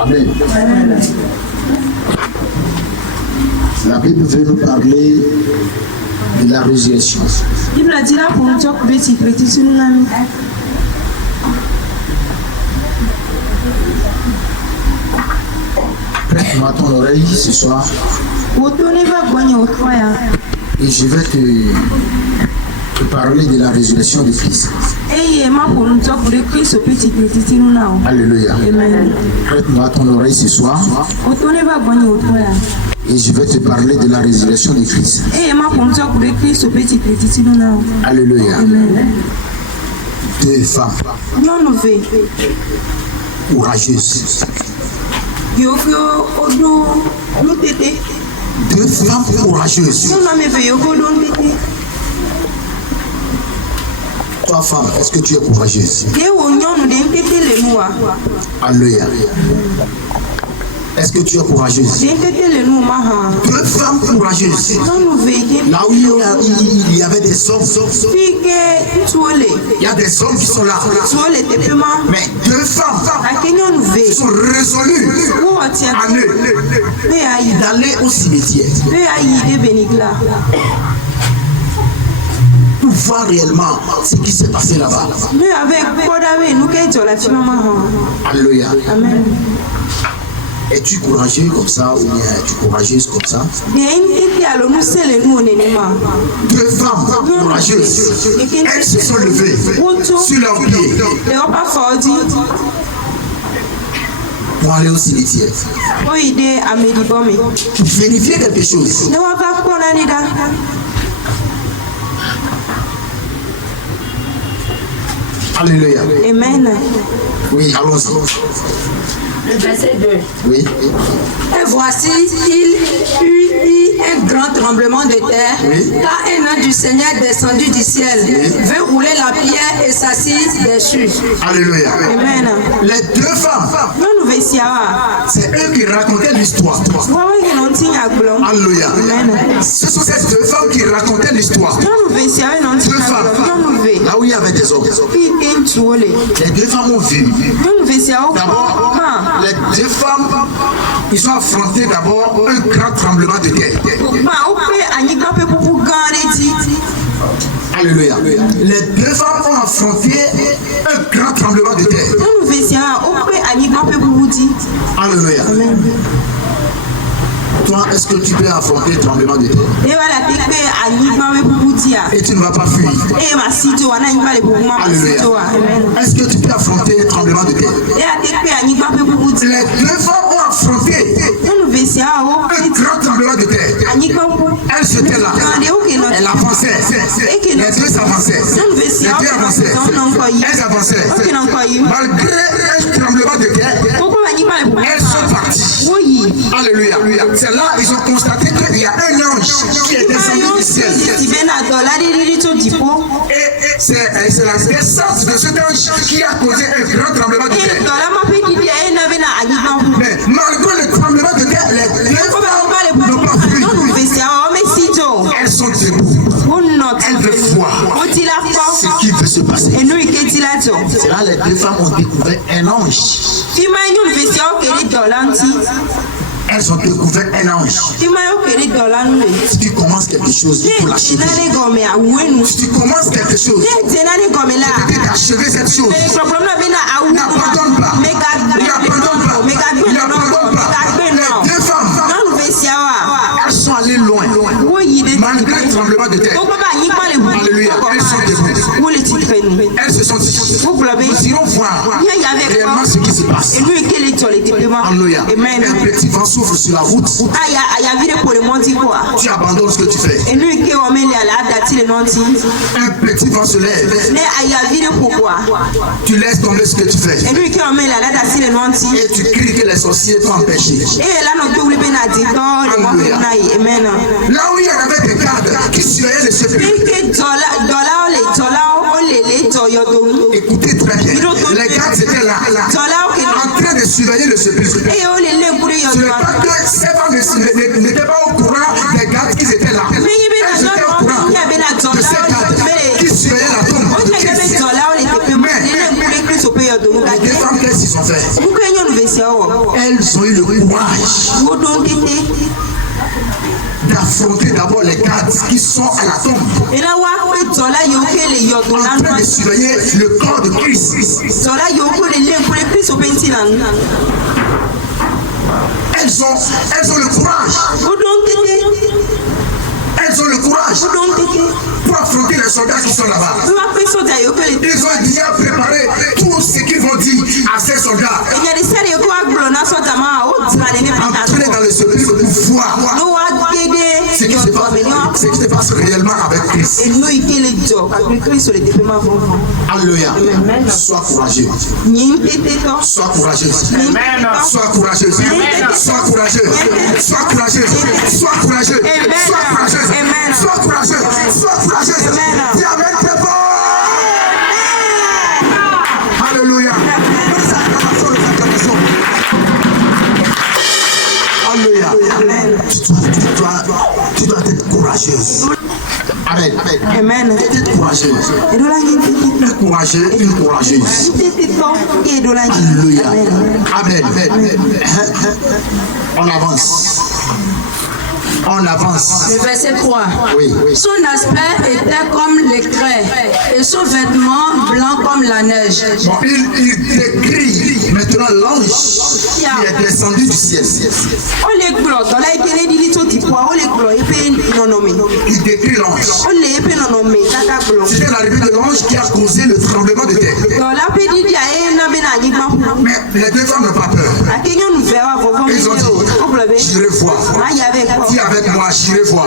Amen. La Bible veut nous parler de la résurrection. Prête-moi ton oreille ce soir. Et je vais te parler de la résurrection de Christ. Alléluia. Prête-moi ton oreille ce soir. Et je vais te parler de la résurrection de Christ. Alléluia. Deux femmes courageuses. Deux femmes courageuses. Toi, femme, est-ce que tu es courageuse? Alléluia. Est-ce que tu es courageuse? Deux femmes courageuses. Là où il y avait des hommes, il y a des hommes qui sont là. Mais deux femmes sont résolues d'aller au cimetière pour voir réellement ce qui s'est passé là-bas. Alléluia. Amen. Es-tu courageux comme ça ou bien es-tu courageuse comme ça? Deux femmes courageuses, elles se sont levées sur leurs pieds pour aller au cimetière. Pour vérifier quelque chose. Alléluia. Amen. Oui, allons-y. Le verset 2. Oui. Et voici, il eut un grand tremblement de terre, car un ange du Seigneur descendu du ciel vint rouler la pierre et s'assit dessus. Alléluia. Amen. Les deux femmes, c'est eux qui racontaient l'histoire. Alléluia. Ce sont ces deux femmes qui racontaient l'histoire. Deux femmes, là où il y avait des hommes. Les deux femmes ont vu. D'abord, les deux femmes, ils ont affronté d'abord un grand tremblement de terre. Alléluia. Les deux femmes ont affronté un grand tremblement de terre. Alléluia. Toi, est-ce que tu peux affronter le tremblement de terre? Et tu ne vas pas fuir. Alléluia. Est-ce que tu peux affronter le tremblement de terre? Les deux femmes ont affronté un grand tremblement de terre. Elles étaient là. Elles avançaient. Les deux s'avançaient. Les deux avançaient. Elles avançaient. Malgré un tremblement de terre, elles sont parties. Alléluia. C'est là ils ont constaté qu'il y a un ange qui est descendu du ciel. Et c'est la descente de cet ange qui a causé un grand tremblement de terre. Mais malgré le tremblement de terre, les deux femmes n'ont pas fui. Elles sont debout. Elles veulent voir ce qui veut se passer. C'est là les deux femmes ont découvert un ange. Elles ont découvert un ange. Si tu commences quelque chose, il faut l'achever. Si tu commences quelque chose, c'est d'achever cette chose. N'abandonne pas. N'abandonne pas. N'abandonne pas. Les deux femmes, elles sont allées loin. Malgré le tremblement de terre. Alléluia. Elles sont debout. Elles se sont dit, nous irons voir réellement ce qui se passe. Alléluia. Un petit vent souffle sur la route. Tu abandonnes ce que tu fais. Un petit vent se lève. Tu laisses tomber ce que tu fais. Et tu cries que les sorciers t'ont empêché. Alléluia. Là où il y avait des gardes qui surveillaient le sépulcre. Écoutez très bien. Les gardes étaient là, en train de surveiller le sépulcre. Ce n'est pas que ces femmes n'étaient pas au courant des gardes qui étaient là. Elles étaient au courant de ces gardes qui surveillaient la tombe. Mais les deux femmes, qu'est-ce qu'ils ont fait? elles ont eu le courage d'affronter d'abord les gardes qui sont à la tombe en train de surveiller le corps de Christ. Elles ont le courage. Elles ont le courage pour affronter les soldats qui sont là-bas. Ils ont déjà préparé tout ce qu'ils vont dire à ces soldats. Entrer dans le secret pour voir ce qui se passe réellement avec Christ. Alléluia. Sois courageux. Sois courageux. Sois courageux. Sois courageux. Sois courageux. Sois courageux. Sois courageux. Sois courageux. Sois courageux. Dis amen très fort. Alléluia. Alléluia. Tu dois être courageuse. Amen. Amen. Être courageuse. Être courageux, une courageuse. Alléluia. Amen. On avance. On avance. Le verset 3. Oui. Son aspect était comme l'éclair et son vêtement blanc comme la neige. Bon, il décrit maintenant l'ange qui est descendu du ciel. Il décrit l'ange. C'est l'arrivée de l'ange qui a causé le tremblement de terre. Mais les deux femmes n'ont pas peur. Ils ont dit, j'irai voir. Dis avec moi, j'irai voir.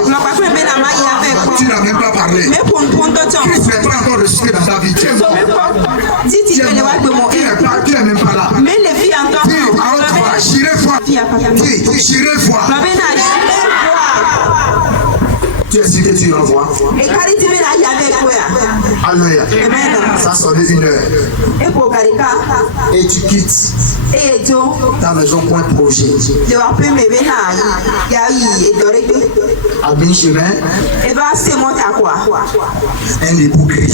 Tu n'as même pas parlé. Christ n'est pas encore ressuscité dans ta vie. Tu n'es même pas là. Dis à haute voix, j'irai voir. Dis, j'irai voir. Tu es sûr que tu l'envoies? Alléluia. Ça sonne 1 heure. Et tu quittes ta maison point projet. À mi-chemin, un époux crie.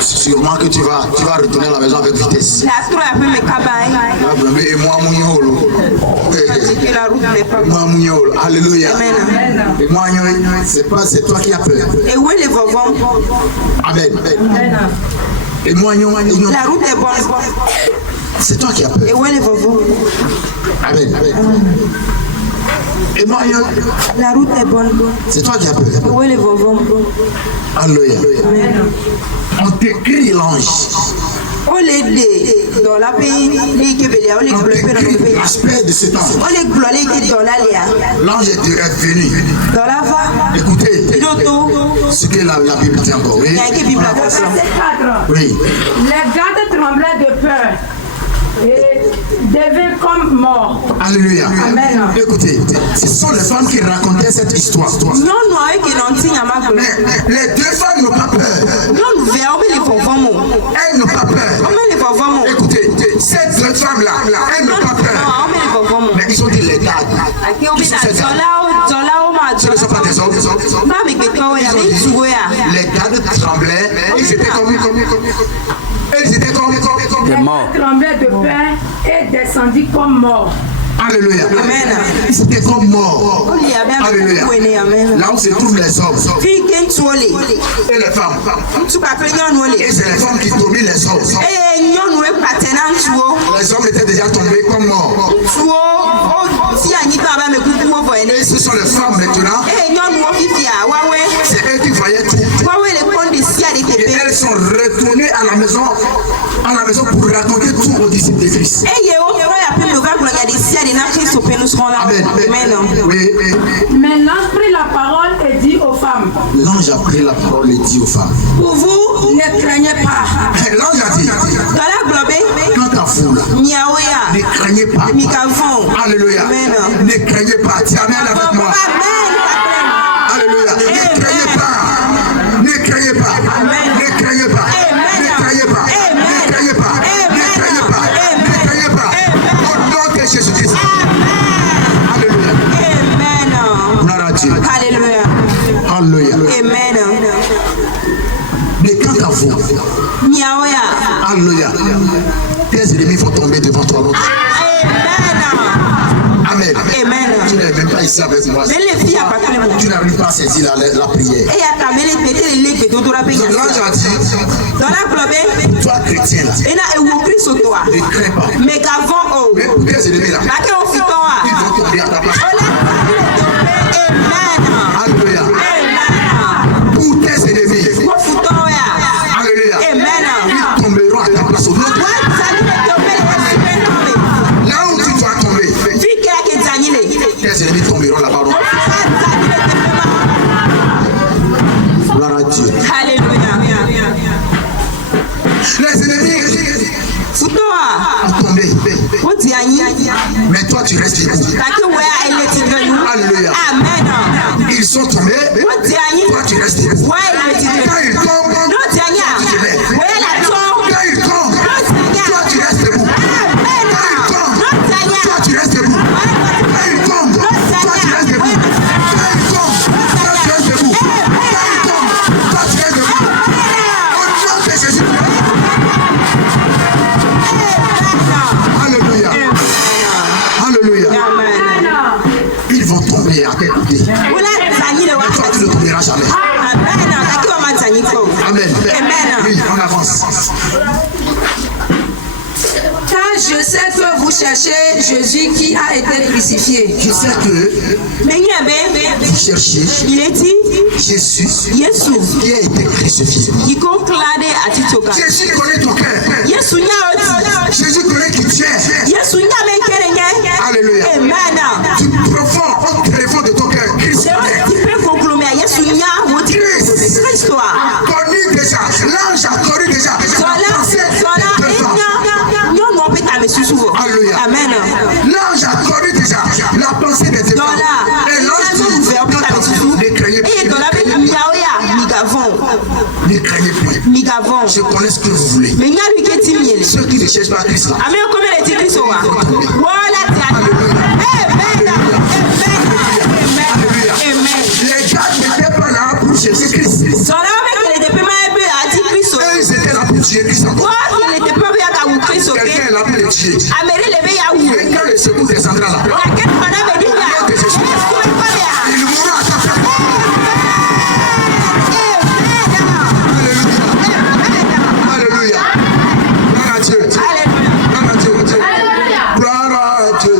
Sûrement que tu vas retourner à la maison avec vitesse. Et moi, alléluia. Et moi, c'est toi qui as peur. Amen. Et moi, la route est bonne. C'est toi qui as peur. Amen. Et moi, la route est bonne. C'est toi qui as peur. Alléluia. On t'écrit l'ange. L'aspect de cet ange. L'ange est venu. Écoutez ce que la Bible dit encore. Oui. Oui. Les gardes tremblaient de peur et devaient comme morts. Alléluia. Amen. Écoutez, ce sont les femmes qui racontaient cette histoire. Mais les deux femmes n'ont pas peur. Elles n'ont pas peur. Écoutez, ces deux femmes-là, elles n'ont pas peur. Mais ils ont dit les gardes. Ce ne sont pas des hommes. Les gardes tremblaient. Ils étaient comme des morts. Ils tremblaient de peur et descendaient comme morts. Alléluia. Amen. C'était comme mort. Alléluia. Là où se trouvent les hommes et les femmes. Et c'est les femmes qui dominent les hommes. Les hommes étaient déjà tombés comme morts. Et ce sont les femmes maintenant. C'est elles qui voyaient tout. Et elles sont retournées à la maison pour raconter tout aux disciples de Christ. Amen. Oui. Mais l'ange prit la parole et dit aux femmes. L'ange a pris la parole et dit aux femmes. Pour vous, ne craignez pas. L'ange a dit. Quant à vous là, ne craignez pas. Alléluia. Ne craignez pas. Tiens, amen avec moi. Alléluia. Ne craignez pas. Ne craignez pas. Ne craignez pas. Ne craignez pas. Ne craignez pas. Ne craignez pas. Ne craignez pas. Au nom de Jésus-Christ. Alléluia. Gloire à Dieu. Alléluia. Alléluia. Amen. Mais quant à vous, alléluia, tes ennemis vont tomber. tomber devant toi longtemps. Amen. Amen. Tu n'es même pas ici avec moi. Tu n'arrives pas à saisir la prière. L'ange a dit, toi chrétien là, ne crains pas. Mais pour tes ennemis là, ils vont tomber à ta place. Alléluia. Pour tes ennemis, alléluia, ils tomberont à ta place. Là où tu dois tomber, tes ennemis tomberont là-bas. Gloire à Dieu. Alléluia. Les ennemis ont tombé. Mais toi tu restes debout. Alléluia. Ils sont tombés. Toi tu restes debout. Quand ils tombent, tu te lèves. Quand ils tombent, toi tu restes debout. Quand ils tombent, toi tu restes debout. Quand ils tombent, toi tu restes debout. Quand ils tombent, toi tu restes debout. Quand ils tombent, toi tu restes debout. Au nom de Jésus. Alléluia. Alléluia. Ils vont tomber à tes côtés. Mais toi tu ne tomberas jamais. Amen. Oui, on avance. Car je sais que vous cherchez Jésus qui a été crucifié. Je sais que vous cherchez Jésus qui a été crucifié. Jésus connaît ton cœur. Jésus connaît qui tu es. Alléluia. Tu profonds au téléphone de ton cœur. Christ. Christ. Connu déjà. L'ange a connu déjà. Alléluia. Amen. L'ange a connu déjà la pensée des enfants. Et l'ange dit, ne craignez plus. Ne craignez plus. Je connais ce que vous voulez. Ceux qui ne cherchent pas Christ là. Les gars n'étaient pas là pour chercher Christ. Ils étaient là pour tuer Christ encore. Quelqu'un est là pour le tuer. Et quand le secours descendra là, il mourra à ta place. Alléluia. Gloire à Dieu. Gloire à Dieu. Gloire à Dieu.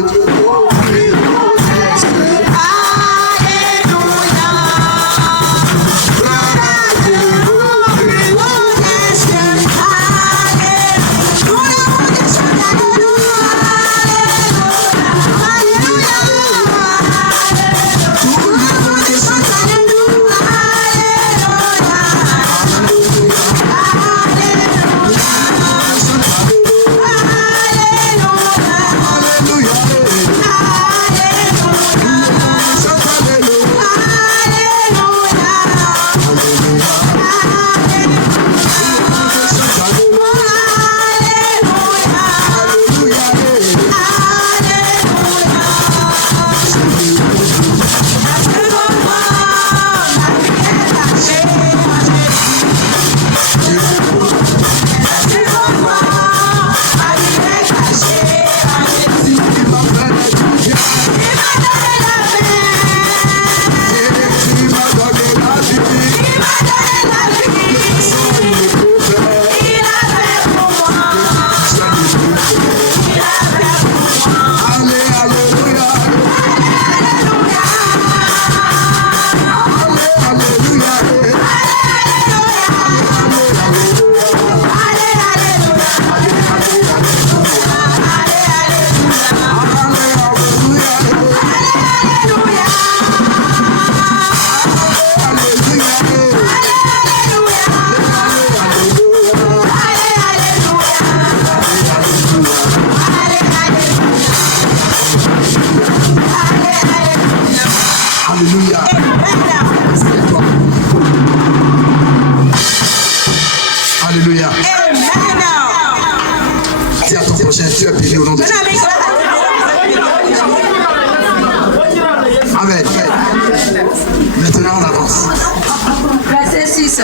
Alléluia. Dis à ton prochain, tu es béni au nom de Dieu. Amen. Maintenant on avance. Verset 6.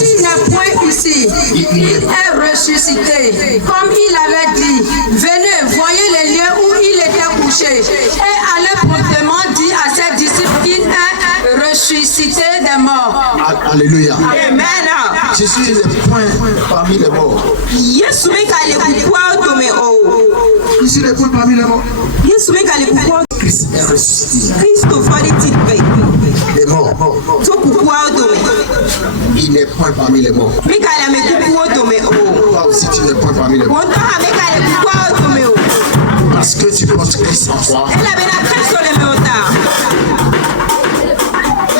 Il n'est point ici. Il est ressuscité. Comme il avait dit, venez Alléluia. Amen. Jésus est point parmi les morts. Yesu mekale kukwa tome o. Jésus est point parmi les morts. Yesu mekale kukwa. Christ est ressuscité. Christo fali tilpe. Les morts. To kukwa tome. Il n'est point parmi les morts. Mekale me kukwa tome o. Toi aussi tu n'es point parmi les morts. Wonto ha mekale kukwa tome o. Parce que tu portes Christ en toi. Ela bena Christo le meota.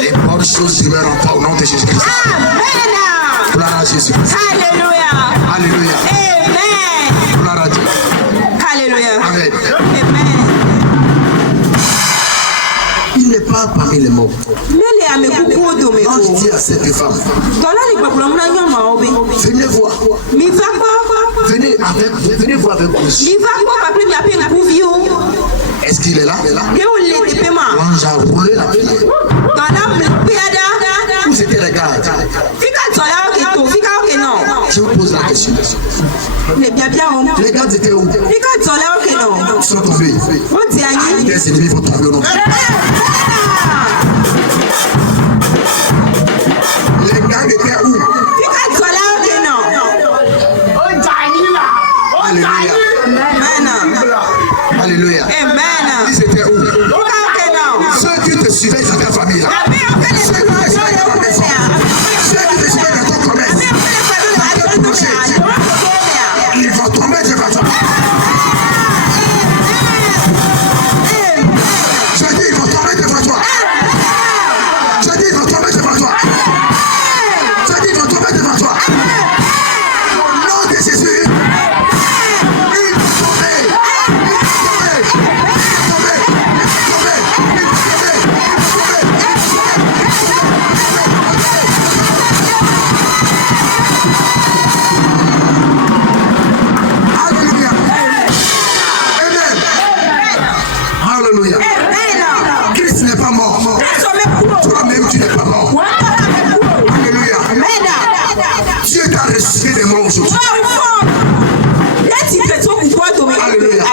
Les bonnes choses demeurent en toi au nom de Jésus-Christ. Amen. Gloire à Jésus. Alléluia. Alléluia. Amen. Gloire à Dieu. Alléluia. Amen. Amen. Il n'est pas parmi les morts. Mele ame kukwa tome Quand je o. dis à cette femme, Tola ni paplomna nyama obe. venez voir. Mi va ko. Venez voir avec nous. Mi va ko paple mi ape nkuvio. Est-ce qu'il est là? Ge o le te pema. Quand j'ai roulé la pierre, Tola mpiada. vous étiez les gardes. Fika tola o ke to, fika o ke no. Je vous pose la question. Le bien o. Les gardes étaient où? Fika tola o ke no. Ils sont tombés. O ti anyi. Les ennemis vont tomber au nom de Jésus. Les gardes étaient où? Fika tola o ke no. Alléluia. Amen. Alléluia. Amen. Ils étaient où? Fika o ke no. Ceux qui te suivaient dans ta famille. Amen. O ke le Ceux qui te suivaient dans ta maison. Ceux qui te suivaient dans ton commerce. Ils vont tomber devant toi. Je dis, ils vont tomber devant toi. Je dis, ils vont tomber devant toi. Je dis, ils vont tomber devant toi. Au nom de Jésus, ils vont tomber. Ils vont tomber. Ils vont tomber. Ils vont tomber. Ils vont tomber. Alléluia. Amen. Alléluia. Christ n'est pas mort. Toi-même, tu n'es pas mort. Alléluia. Dieu t'a ressuscité des morts aujourd'hui. Alléluia.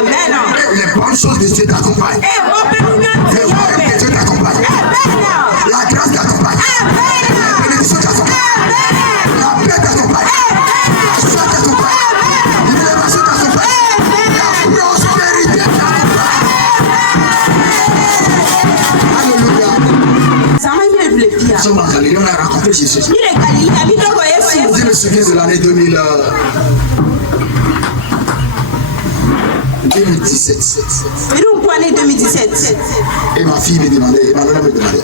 Les bonnes choses de Dieu t'accompagnent. Les royaumes de Dieu t'accompagnent. La grâce t'accompagne. La bénédiction t'accompagne. La paix t'accompagne. La joie t'accompagne. L'élévation t'accompagne. La prospérité t'accompagne. Alléluia. Nous sommes en Galilée, on a rencontré Jésus. Je me souviens de l'année 2017. Et ma fille me demandait, Emmanuel me demandait.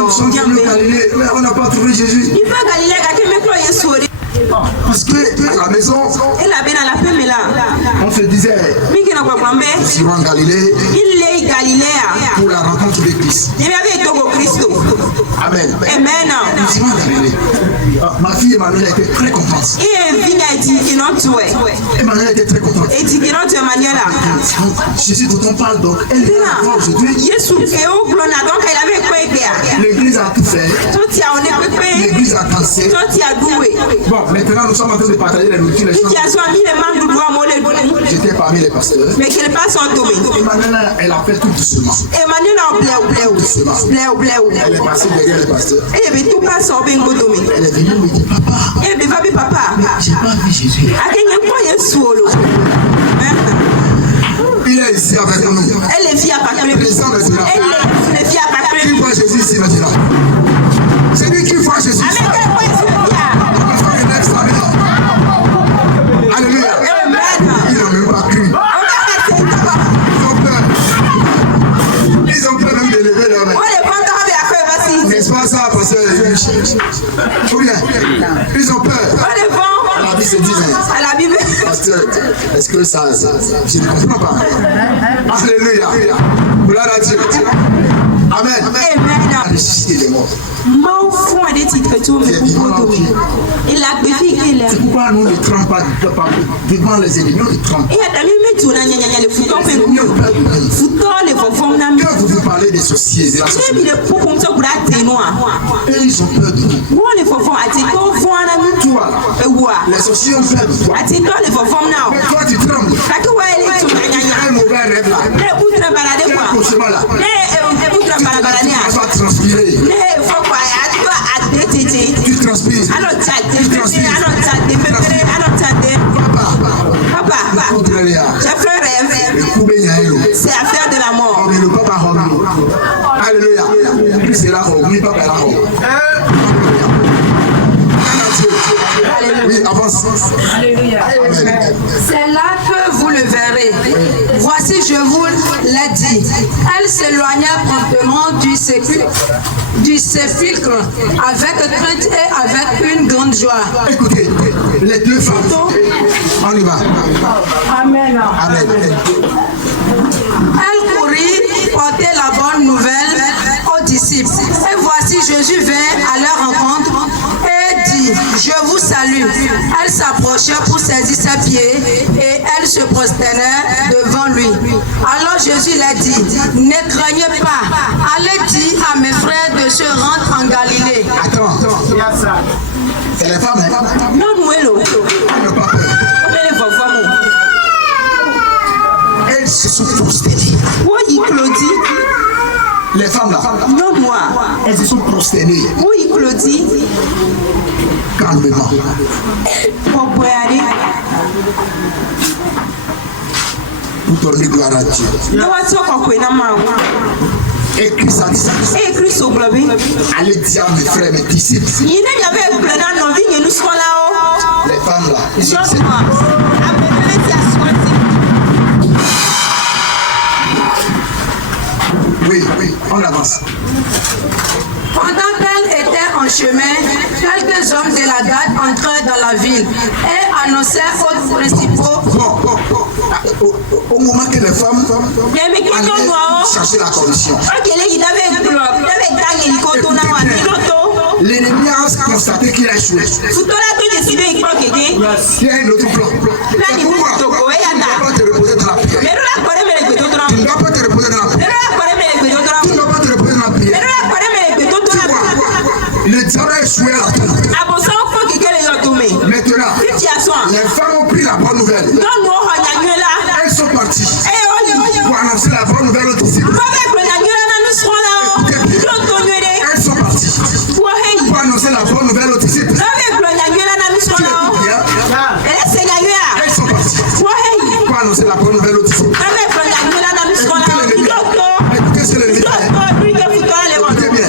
Nous sommes venus au Galilée, mais on n'a pas trouvé Jésus. Parce que à la maison, on se disait, nous irons en Galilée pour la rencontre de Christ. Amen. Nous irons en Galilée. Ma fille Emmanuel était très contente. Emmanuel était très contente. Jésus dont on parle donc, elle est là aujourd'hui. L'église a tout fait. L'église a dansé. Bon, maintenant nous sommes en train de partager les nourritures. J'étais parmi les pasteurs. Emmanuel, elle appelle tout doucement. Doucement. Elle est passée derrière les pasteurs. Elle est venue me dire, papa, j'ai pas vu Jésus. Il est ici avec nous. Présent maintenant. Qui voit Jésus ici maintenant? C'est lui qui voit Jésus. Alléluia. Ils n'ont même pas cru. Ils ont peur même de lever leur main. N'est-ce pas ça, pasteur? Ou bien, ils ont peur. La Bible se dit, pasteur, est-ce que ça, je ne comprends pas. Alléluia. Gloire à Dieu. Amen. La ressuscité des morts. C'est pourquoi nous ne trompons pas devant les ennemis, nous ne trompons pas. Quand vous parlez des sorciers, de la sorcellerie, et ils ont peur de nous. Toi, les sorciers ont peur de toi. Mais toi, tu trembles. Un mauvais rêve là. Un cauchemar là. Tu vas transpirer. Alléluia. J'ai fait rêve. C'est affaire de la mort. Alléluia. C'est la robe. Oui, papa, la robe. Oui, avance. Alléluia. C'est là que vous le verrez. Voici, je vous l'ai dit. Elle s'éloigna promptement du sépulcre avec crainte et avec une grande joie. Écoutez, les deux femmes. On y va. Amen. Amen. Elle courut porter la bonne nouvelle aux disciples. Et voici, Jésus vint à leur rencontre et dit, je vous salue. Elle s'approchait pour saisir ses pieds et elle se prosternait devant lui. Alors Jésus leur dit, ne craignez pas, allez dire à mes frères de se rendre en Galilée. Attends. C'est les femmes, hein? Non, nous, hello. Ne pas peur. Elles se sont prosternées. Oui, Claudie. Les femmes là. Non, moi. Elles se sont prosternées. Oui, Claudie. Calmement. Pour donner gloire à Dieu. Écris ça. Allez dire à mes frères, mes disciples. Les femmes là. Oui, on avance. Pendant qu'elle était en chemin, quelques hommes de la garde entrèrent dans la ville et annoncèrent aux principaux. Au moment que les femmes allaient chercher la commission, l'ennemi a constaté qu'il a échoué. Il y a un autre plan. Pourquoi tu ne dois pas te reposer dans la prière? Tu ne dois pas te reposer dans la prière. Tu ne dois pas te reposer dans la prière. Le diable a échoué à la tombe. Maintenant, les femmes ont pris la bonne nouvelle. Elles sont parties pour annoncer la bonne nouvelle aux disciples. Elles sont parties pour annoncer la bonne nouvelle aux disciples. Elles sont parties pour annoncer la bonne nouvelle aux disciples. Écoutez, c'est l'ennemi. Écoutez bien.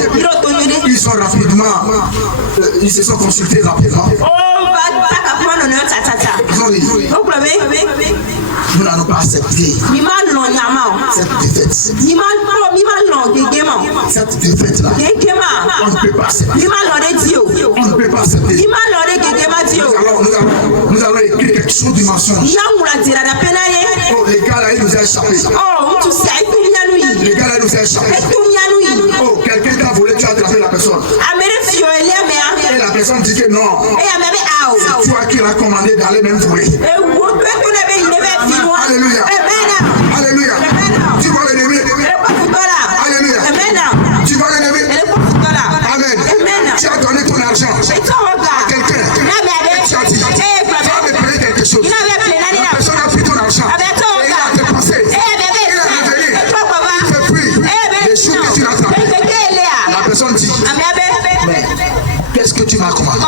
Ils sont rapidement, ils se sont consultés rapidement. Ils ont dit, nous n'allons pas accepter cette défaite. Cette défaite-là, on ne peut pas accepter. On ne peut pas accepter. Nous allons écrire quelque chose du mensonge. Oh, les gars là, ils nous ont échappé. Les gars là, ils nous ont échappé. Oh, quelqu'un t'a volé, tu as attrapé la personne. Et la personne dit que non. C'est toi qui l'as commandé d'aller même voler. Alléluia. Alléluia. Tu vois l'ennemi. Alléluia. Tu vois l'ennemi. Amen. Tu as donné ton argent à quelqu'un. Tu as dit, tu vas me payer quelque chose. La personne a pris ton argent. Et il a dépensé. Il a revenu. Depuis les jours que tu l'as attrapé. La personne dit, mais qu'est-ce que tu m'as commandé?